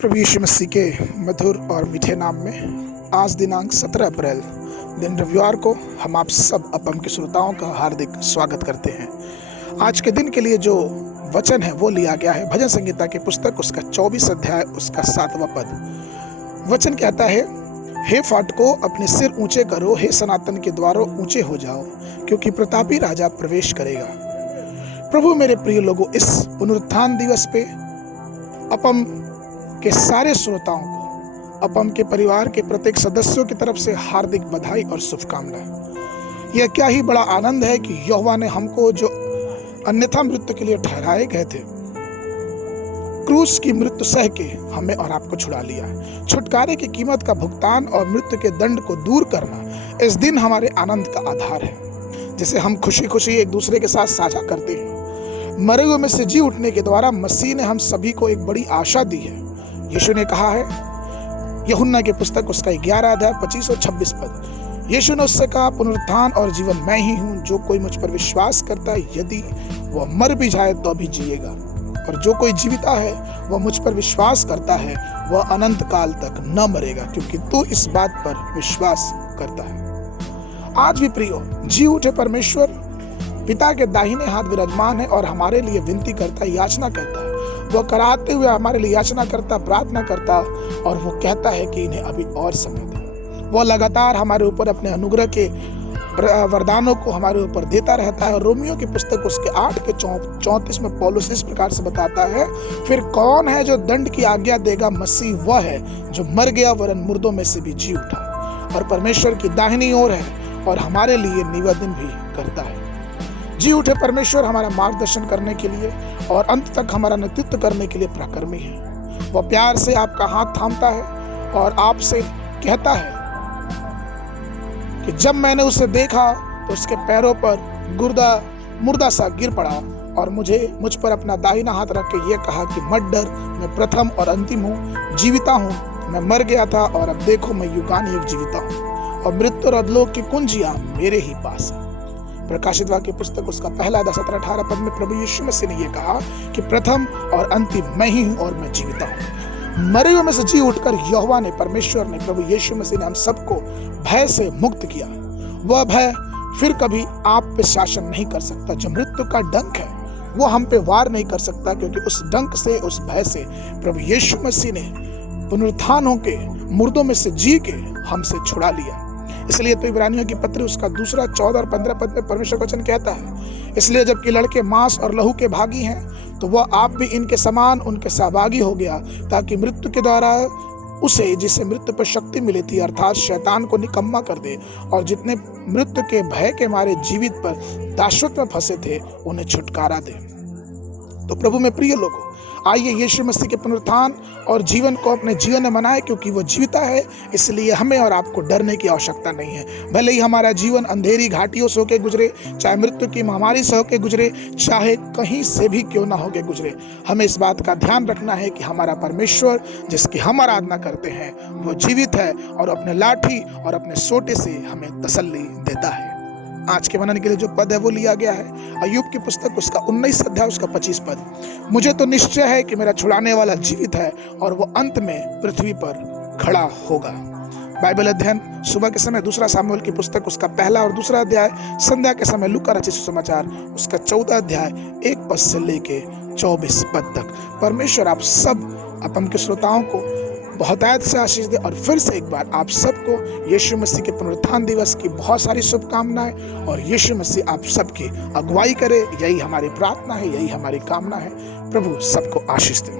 प्रभु यीशु मसीह के मधुर और मीठे नाम में आज दिनांक 17 अप्रैल दिन रविवार को हम आप सब अपम के श्रोताओं का हार्दिक स्वागत करते हैं। आज के दिन के लिए जो वचन है वो लिया गया है भजन संहिता की पुस्तक उसका 24 अध्याय उसका 7वां पद। वचन कहता है, हे फाटको अपने सिर ऊंचे करो, हे सनातन के द्वारों ऊंचे हो जाओ, क्योंकि प्रतापी राजा प्रवेश करेगा। प्रभु मेरे प्रिय लोगों, इस पुनरुत्थान दिवस पे अपम के सारे श्रोताओं को, अपम के परिवार के प्रत्येक सदस्यों की तरफ से हार्दिक बधाई और शुभकामनाएं। यह क्या ही बड़ा आनंद है कि यहोवा ने हमको जो अन्यथा मृत्यु के लिए ठहराए गए थे, क्रूस की मृत्यु सह के हमें और आपको छुड़ा लिया। छुटकारे की कीमत का भुगतान और मृत्यु के दंड को दूर करना इस दिन हमारे आनंद का आधार है, जिसे हम खुशी खुशी एक दूसरे के साथ साझा करते हैं। मरे हुए में से जी उठने के द्वारा मसीह ने हम सभी को एक बड़ी आशा दी है। यीशु ने कहा है, यूहन्ना की पुस्तक उसका 11 अध्याय 25 और 26 पद। यीशु ने उससे कहा, पुनरुत्थान और जीवन मैं ही हूँ, जो कोई मुझ पर विश्वास करता है यदि वह मर भी जाए तो भी जिएगा, और जो कोई जीविता है वह मुझ पर विश्वास करता है वह अनंत काल तक न मरेगा, क्योंकि तू इस बात पर विश्वास करता है। आज भी प्रियो, जी उठे परमेश्वर पिता के दाहिने हाथ विराजमान है और हमारे लिए विनती करता है, याचना करता है। वह कराते हुए हमारे लिए याचना करता, प्रार्थना करता, और वो कहता है कि इन्हें अभी और समय दे। वह लगातार हमारे ऊपर अपने अनुग्रह के वरदानों को हमारे ऊपर देता रहता है। और रोमियो की पुस्तक उसके 8 के 34 में पौलुस इस प्रकार से बताता है, फिर कौन है जो दंड की आज्ञा देगा? मसीह वह है जो मर गया वरन मुर्दों में से भी जी उठा और परमेश्वर की दाहिनी ओर है और हमारे लिए निवेदन भी करता है। जी उठे परमेश्वर हमारा मार्गदर्शन करने के लिए और अंत तक हमारा नेतृत्व करने के लिए पराक्रमी है। वह प्यार से आपका हाथ थामता है और आपसे कहता है कि जब मैंने उसे देखा तो उसके पैरों पर मुर्दा सा गिर पड़ा और मुझ पर अपना दाहिना हाथ रख के ये कहा कि मत डर, मैं प्रथम और अंतिम हूँ, जीविता हूँ। मैं मर गया था और अब देखो मैं युगानुयुग जीविता हूँ, और मृत्यु और अधोलोक की कुंजियां मेरे ही पास है। प्रकाशित वाक्य पुस्तक उसका 1 अध्याय 17-18 पद में प्रभु यीशु मसीह ने यह कहा कि प्रथम और अंतिम मैं ही हूं और मैं जीविता हूं। मरे हुए में से जी उठकर यहोवा ने, परमेश्वर ने, प्रभु यीशु मसीह ने हम सबको भय से मुक्त किया। वह भय फिर कभी आप पे शासन नहीं कर सकता। जो मृत्यु का डंक है वो हम पे वार नहीं कर सकता, क्योंकि उस डंक से, उस भय से प्रभु यीशु मसीह ने पुनरुत्थान होके मुर्दों में से जी के हमसे छुड़ा लिया। इसलिए तो इब्रानियों की पत्री उसका 2 14 और 15 पद में परमेश्वर वचन कहता है, इसलिए जबकि लड़के मांस और लहू के भागी हैं, तो वह आप भी इनके समान उनके सहभागी हो गया, ताकि मृत्यु के द्वारा उसे, जिसे मृत्यु पर शक्ति मिली थी, अर्थात शैतान को निकम्मा कर दे, और जितने मृत्यु के भय के मारे जीवित पर दासत्व में फंसे थे उन्हें छुटकारा दे। तो प्रभु में प्रिय लोगों, आइए यीशु मसीह के पुनरुत्थान और जीवन को अपने जीवन में मनाए, क्योंकि वो जीविता है। इसलिए हमें और आपको डरने की आवश्यकता नहीं है। भले ही हमारा जीवन अंधेरी घाटियों से होकर गुजरे, चाहे मृत्यु की महामारी से होकर गुजरे, चाहे कहीं से भी क्यों ना होकर गुजरे, हमें इस बात का ध्यान रखना है कि हमारा परमेश्वर जिसकी हम आराधना करते हैं वो जीवित है और अपने लाठी और अपने सोटे से हमें तसल्ली देता है। आज के मनन के लिए जो पद है वो लिया गया है अय्यूब की पुस्तक उसका 19 अध्याय उसका 25 पद। मुझे तो निश्चय है कि मेरा छुड़ाने वाला जीवित है और वो अंत में पृथ्वी पर खड़ा होगा। बाइबल अध्ययन सुबह के समय 2 सामुएल की पुस्तक उसका 1 और 2 अध्याय, संध्या के समय लूका रचित सुसमाचार उसका 14 अध्याय 1 पद से लेके 24 पद तक। परमेश्वर आप सब अपम के श्रोताओं को बहुतायत से आशीष दे। और फिर से एक बार आप सबको यीशु मसीह के पुनरुत्थान दिवस की बहुत सारी शुभकामनाएं, और यीशु मसीह आप सबकी अगुवाई करे। यही हमारी प्रार्थना है, यही हमारी कामना है। प्रभु सबको आशीष दे।